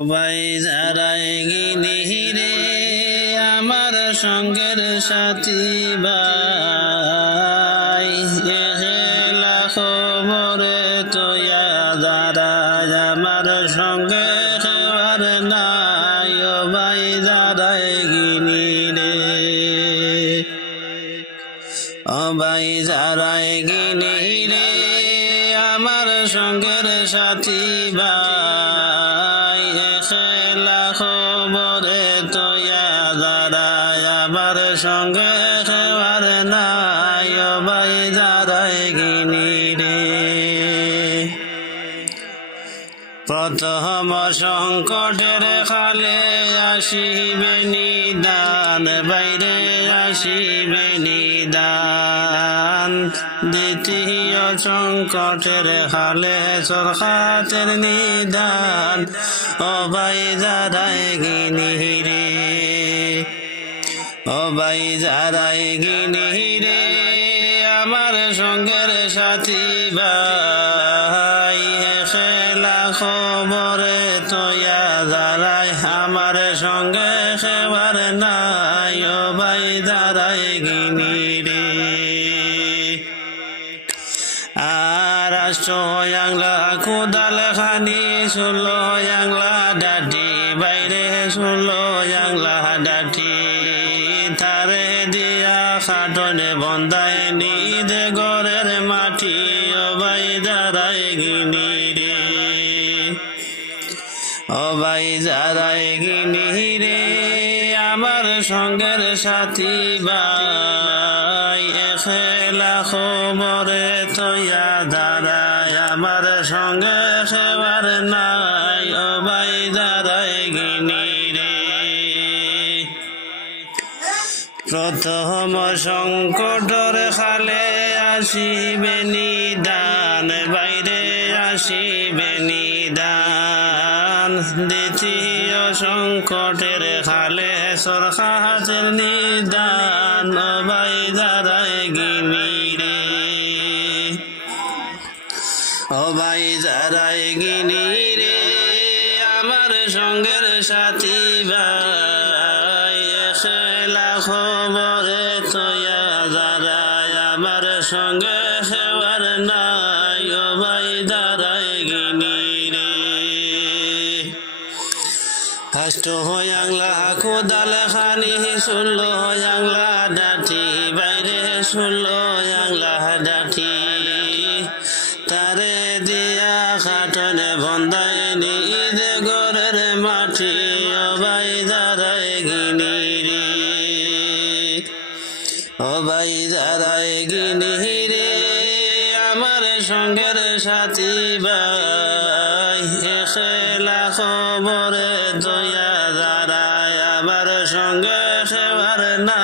সবাই যারাই গিনি রে আমার সঙ্গের সাথী ভাই খবরে তোয়া যারা আমার সঙ্গে খাবার নাই ও ভাই যারাই গিনি রে ও ভাই যারাই গিনি রে আমার সঙ্গের সাথী ভাই খবরে তোয়া যারা আমার সঙ্গে খাবার নাই ও ভাই যারাই গিনি রে প্রথম সংকটের খালে আসিবে নিদান বাইরে আসিবে নিদান দ্বিতীয় সংকটের খালে সরকারের নিদান ও ভাই যারাই গিনি রে ও ভাই যারাই গিনি রে আমার সঙ্গের সাথী ভাই খেলা খবরে তোয়া যারাই আমার সঙ্গে খেবার নাই ও ভাই যারাই গিনি রে আর সোয়াংলা কোদাল খানি সুলো আংলা ডাটি বাইরে সুলো আংলা ডাটি তারে দিয়া খাটনে বন্ধায় নিদ গড়ের মাটি ও ভাই যারাই গিনি রে ও ভাই যারাই গিনি রে আমার সঙ্গের সাথী ভাই খেলা খবরে তোয়া দাঁড়ায় আমার সঙ্গে সেবার নাই ও ভাই যারাই গিনি রে প্রথম সংকটর খালে আসিবে নিদান বাইরে আসিবে নিদান দ্বিতীয় সংকটের খালে সরকারের নিদান ও ভাই যারাই গিনি রে ও ভাই যারাই গিনি রে আমার সঙ্গের সাথী ভাই খেলা খবরে তোয়া যারাই আমার সঙ্গে সেবার নাই ও ভাই যারাই গিনি রে কাষ্ট হয়াংলা কোদাল খানি সুলো আংলা ডাটি বাইরে সুলো আংলা ডাটি তারে দিয়া খাটনে বন্ধায় নিদ গড়ের মাটি ও ভাই যারাই গিনি রে ও ভাই যারাই গিনি রে আমার সঙ্গের সাথী ভাই খেলা খবরে তোয়া যারা আমার সঙ্গে সেবার না